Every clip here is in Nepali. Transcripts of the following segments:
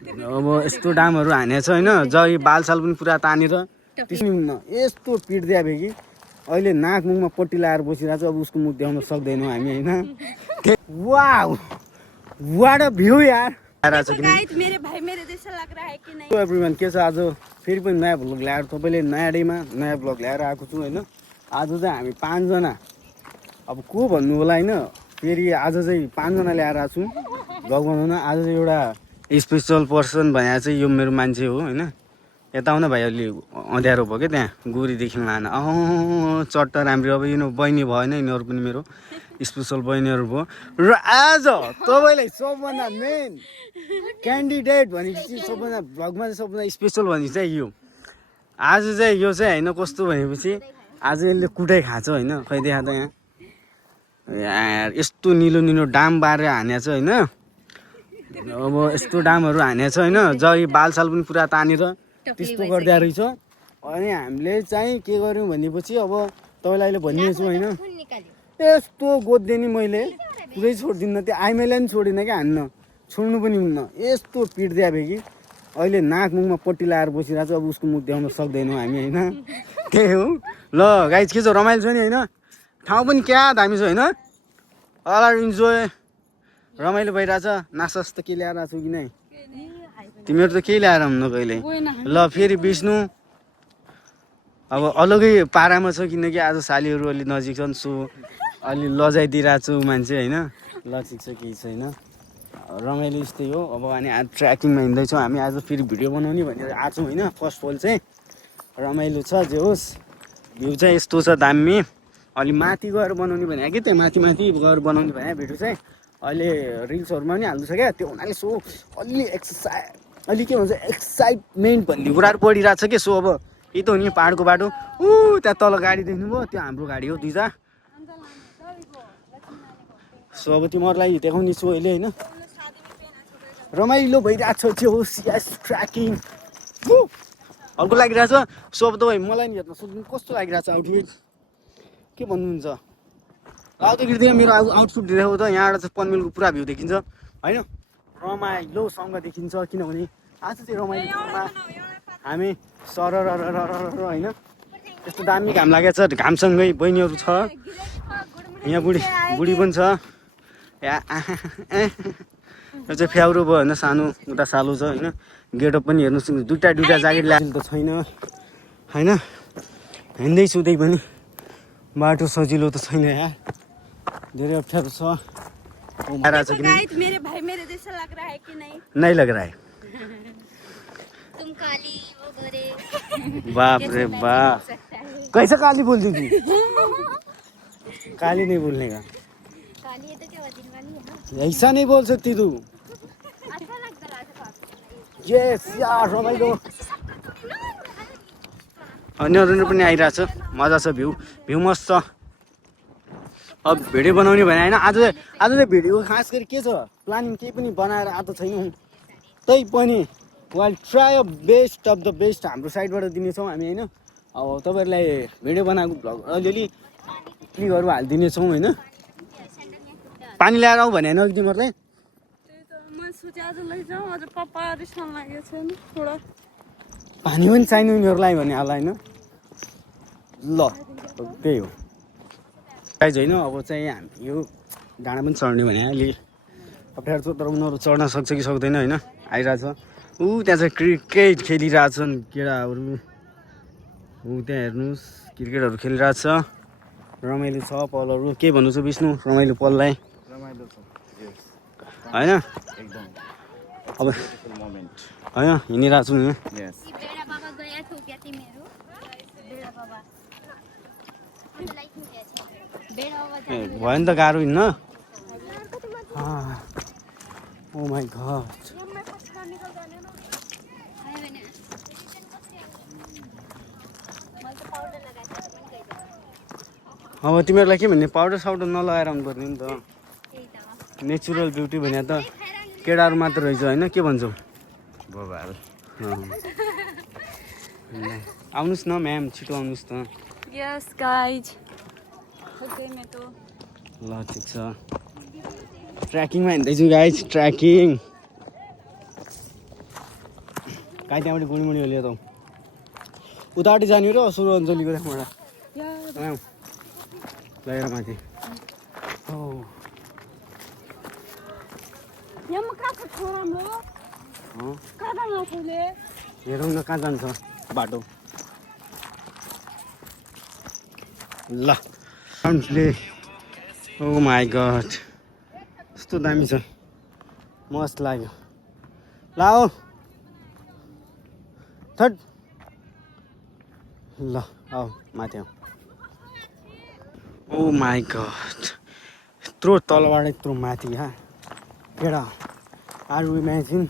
अब यस्तो डामहरू हानेछ होइन जगी बालसाल पनि पुरा तानेर त्यसमा यस्तो पिट्दिया भयो कि अहिले नाक मुखमा पट्टी लगाएर बसिरहेको छ। अब उसको मुख देखाउन सक्दैनौँ हामी होइन। वाउ व्हाट अ भ्यू यार। मेरे भाइ मेरे जैसा लग रहा है कि नहीं। एभ्रिवान के छ आज फेरि पनि नयाँ भ्लग ल्याएर तपाईँले नयाँ डेमा नयाँ भ्लग ल्याएर आएको छु होइन। आज चाहिँ हामी 5 जना अब को भन्नु होला होइन। फेरि आज चाहिँ 5 जना ल्याएर आएको छु भ्लग बनाउन। आज चाहिँ एउटा स्पेसल पर्सन भने चाहिँ यो मेरो मान्छे हो होइन। यता आउन भाइ अलि अँध्यारो भयो क्या त्यहाँ गोरीदेखि लान चट्ट राम्रो। अब यिनीहरू बहिनी भएन यिनीहरू पनि मेरो स्पेसल बहिनीहरू भयो। र आज तपाईँलाई सबभन्दा मेन क्यान्डिडेट भनेपछि सबभन्दा भ्लगमा चाहिँ सबभन्दा स्पेसल भनेपछि चाहिँ यो आज चाहिँ यो चाहिँ होइन कस्तो भनेपछि आज यसले कुटाइ खान्छ होइन। खै देखा त यहाँ यस्तो निलो निलो डाम बारेर हानेछ होइन। अब यस्तो डामहरू हानेछ होइन जगी बालसाल पनि पुरा तानेर त्यस्तो गर्दा रहेछ। अनि हामीले चाहिँ के गर्यौँ भनेपछि अब तपाईँलाई अहिले भनिदिन्छु होइन। यस्तो गोद्दे नि मैले पुरै छोडिदिन्न त्यो आइमाईलाई पनि छोडिनँ क्या हान्न छोड्नु पनि हुन्न। यस्तो पिट्दिया भयो कि अहिले नाक मुखमा पट्टी लगाएर बसिरहेको छ। अब उसको मुख देखाउन सक्दैनौँ हामी होइन। त्यही हो ल गाइज के छ रमाइलो छ नि होइन। ठाउँ पनि क्या दामी छ होइन। अल इन्जोय रमाइलो भइरहेछ। नास्ता के ल्याएर आएको छु कि नै तिमीहरू त केही ल्याएर हुन्न कहिले। ल फेरि विष्णु अब अलग्गै पारामा छ किनकि आज सालीहरू अलि नजिक छन्। सो अलि लजाइदिइरहेको छु मान्छे होइन। ल ठिक छ केही छैन रमाइलो यस्तै हो। अब अनि आज ट्र्याकिङमा हिँड्दैछौँ हामी। आज फेरि भिडियो बनाउने भनेर आएको छौँ होइन। फर्स्ट अफ अल चाहिँ रमाइलो छ जे होस्। भ्यू चाहिँ यस्तो छ दामी। अलि माथि गएर बनाउने भने कि त्यहाँ माथि गएर बनाउने भने भिडियो चाहिँ अहिले रिल्सहरूमा पनि हाल्नु छ क्या। त्यो हुनाले सो अलि के भन्छ एक्साइटमेन्ट भन्ने कुराहरू बढिरहेको छ कि। सो अब यही त हो नि पाहाडको बाटो। त्यहाँ तल गाडी देख्नुभयो त्यो हाम्रो गाडी हो दुईवटा। सो अब तिमीहरूलाई देखाउने छु अहिले होइन। रमाइलो भइरहेको छ त्यो सिएस ट्र्याकिङ अर्को लागिरहेछ। सो अब तपाईँ मलाई नि हेर्न सोध्नु कस्तो लागिरहेछ आउटफिट के भन्नुहुन्छ। आउँदाखेरि मेरो आउटफिट देखाउ त। यहाँबाट चाहिँ पनमेलको पुरा भ्यू देखिन्छ होइन। रमाइलोसँग देखिन्छ किनभने आज चाहिँ रमाइलोमा हामी सरर होइन। त्यस्तो दामी घाम लागेको छ। घामसँगै बहिनीहरू छ यहाँ बुढी पनि छ। यो चाहिँ फ्याउरो भयो होइन सानो उता सालो छ होइन। गेटअप पनि हेर्नुहोस् दुइटा ज्याकेट ल्याएको त छैन होइन। हिँड्दैछु त्यही पनि बाटो सजिलो त छैन यार धेरै अप्ठ्यारो छ। मेरे भाई मेरे जैसा लग रहा है कि नहीं। नहीं लग रहा है। तुम काली वो गोरे बाप रे बाप कैसा काली बोलती तू। काली नहीं बोलने का काली है तो क्या दिन वाली है। ऐसा नहीं बोल सकती तू। अच्छा लगता है यस यार रमाइलो अन्यहरू पनि आइरहेछ मजा छ। भ्यू मस्त छ। अब भिडियो बनाउने भने होइन आज चाहिँ भिडियो खास गरी के छ प्लानिङ केही पनि बनाएर आएको छैनौँ। तै पनि while try a best of the best हाम्रो साइडबाट दिनेछौँ हामी होइन। अब तपाईँहरूलाई भिडियो बनाएको भ्लग अलिअलि क्लिपहरू हालिदिनेछौँ होइन। पानी ल्याएर आऊ भने होइन तिमीहरूलाई। पानी पनि चाहिने उनीहरूलाई भने होला होइन। ल त्यही हो गाइज होइन। अब चाहिँ हामी यो डाँडा पनि चढ्ने भने अलि अप्ठ्यारो छ तर उनीहरू चढ्न सक्छ कि सक्दैन होइन। आइरहेछ त्यहाँ चाहिँ क्रिकेट खेलिरहेछन् केटाहरू। त्यहाँ हेर्नुहोस् क्रिकेटहरू खेलिरहेछ रमाइलो छ। पलहरू के भन्नु छ विष्णु रमाइलो पललाई होइन। अब होइन हिँडिरहेको छु यहाँ। भयो नि त गाह्रो हिँड्न। ओ माई गॉड अब तिमीहरूलाई के भन्ने पाउडर साउडर नलगाएर आउनुपर्ने नि त। नेचुरल ब्युटी भने त केटाहरू मात्र रहेछ होइन के भन्छौ आउनुहोस् न म्याम छिटो आउनुहोस् त। यस गाइज ल ठिक छ ट्र्याकिङमा हिँड्दैछु गाइज ट्र्याकिङ। कहीँ त्यहाँबाट गुडमुडी हल्यो त उतापट्टि जाने र सुरु अञ्जलीको त्यहाँबाट लगेर माथि हो यहाँ कहाँ छ राम्रो कहाँ जानु आफूले हेरौँ न कहाँ जान्छ बाटो ल ले ओ माई गड कस्तो दामी छ मस्त लाग्यो ल हो थट ल आऊ माथि आऊ ओ माई गड यत्रो तलबाट यत्रो माथि यहाँ केडा आर वी इमेजिन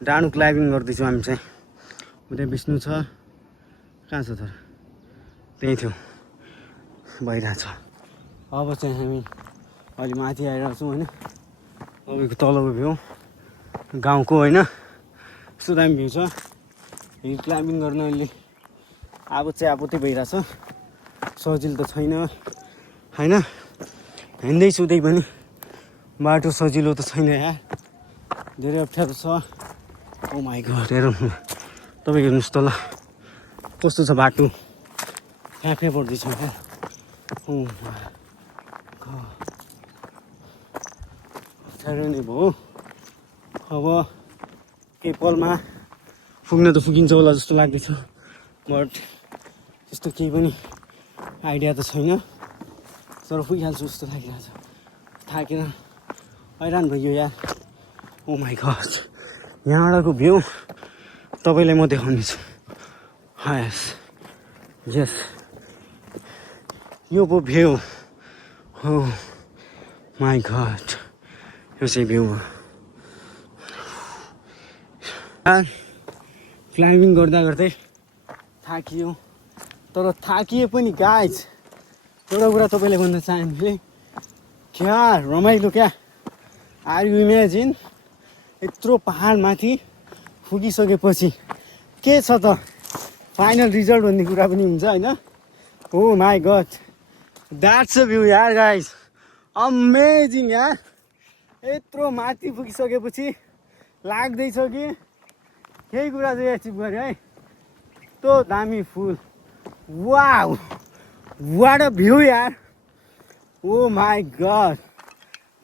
डाँडु क्लाइम्बिङ गर्दैछौँ हामी चाहिँ उता विष्णु छ कहाँ छ त त्यहीँ थियो भइरहेछ अब चाहिँ हामी अहिले माथि आइरहेको छौँ होइन तपाईँको तलको भ्यू गाउँको होइन यस्तो दामी भ्यू छ हिल क्लाइम्बिङ गर्न अहिले अब चाहिँ आपत्ति भइरहेछ सजिलो त छैन होइन हिँड्दैछु त्यही पनि बाटो सजिलो त छैन यार धेरै अप्ठ्यारो छ ओ माई गड हेरौँ तपाईँ हेर्नुहोस् त ल कस्तो छ बाटो फ्याफे पर्दैछ क्या ओ अप्ठ्यारो नै भयो अब केही पलमा पुग्न त पुगिन्छ होला जस्तो लाग्दैछ बट त्यस्तो केही पनि आइडिया त छैन तर पुगिहाल्छु जस्तो लागिरहेछ थाकेर हैरान भइयो यार ओ माई गड यहाँबाटको भ्यू तपाईँलाई म देखाउनेछु यस यस यो पो भ्यू हो माई गड यो चाहिँ भ्यू हो क्लाइम्बिङ गर्दा गर्दै थाकियो तर थाकिए पनि गाइज एउटा कुरा तपाईँलाई भन्न चाहन्छु क्या रमाइलो क्या आर यु इमेजिन यत्रो पहाडमाथि पुगिसकेपछि के छ त फाइनल रिजल्ट भन्ने कुरा पनि हुन्छ होइन हो my god that's a view यार गाइज अमेजिङ यार यत्रो माथि पुगिसकेपछि लाग्दैछ कि केही कुरा चाहिँ एचिभ गऱ्यो है यस्तो दामी फुल वाउ वाट अ भ्यू यार ओ माई गड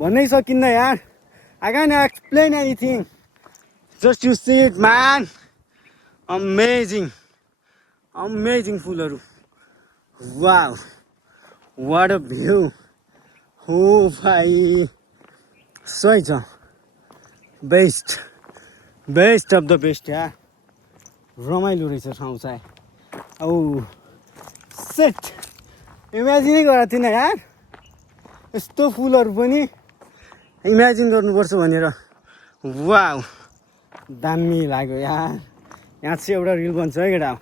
भन्नै सकिन्न यार I can explain anything just you see it man amazing amazing फुलहरू वाउ वाट अ भ्यू हो भाइ सही छ best best of the best यार रमाइलो रहेछ ठाउँ चाहिँ औ सेट इमेजिनै गरेको थिइनँ यार यस्तो फुलहरू पनि इमेजिन गर्नुपर्छ भनेर वाउ दामी लाग्यो यार यहाँ चाहिँ एउटा रिल बन्छ है केटा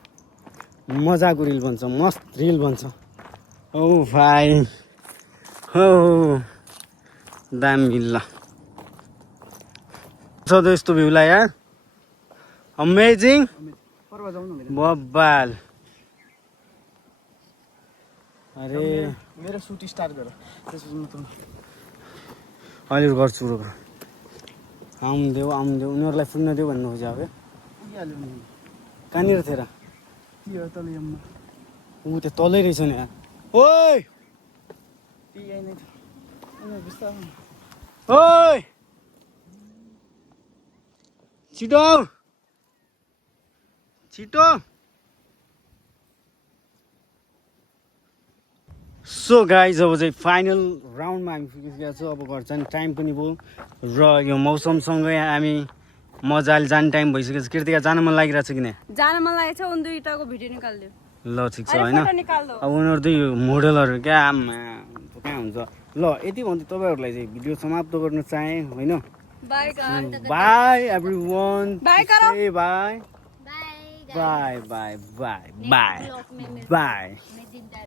मजाको रिल बन्छ मस्त रिल बन्छ औ भाइ हो दामी ल छ त यस्तो भ्यूलाई यार अमेजिङ बब्बाल अरे मेरो सुट स्टार्ट गर अहिले गर्छु आउँदेऊ उनीहरूलाई पुग्न देऊ भन्नु खोज्यो अब कहाँनिर थिएर ऊ त्यो तलै रहेछ नि यार ओइ ओइ छिटो आऊ छिटो सो गाइज अब चाहिँ फाइनल राउन्डमा हामी पुगिसकेका छौँ अब घर जाने टाइम पनि भयो र यो मौसमसँगै हामी मजाले जाने टाइम भइसकेको छ कृतिका जान मन लागिरहेको छ कि जान मन लागेको छ उन दुईटाको भिडियो निकाल्दियो ल ठिक छ होइन अब उनीहरू दुई मोडलहरू क्या कहाँ हुन्छ ल यति भन्दै तपाईँहरूलाई चाहिँ भिडियो समाप्त गर्न चाहेँ होइन by everyone by by by by by by by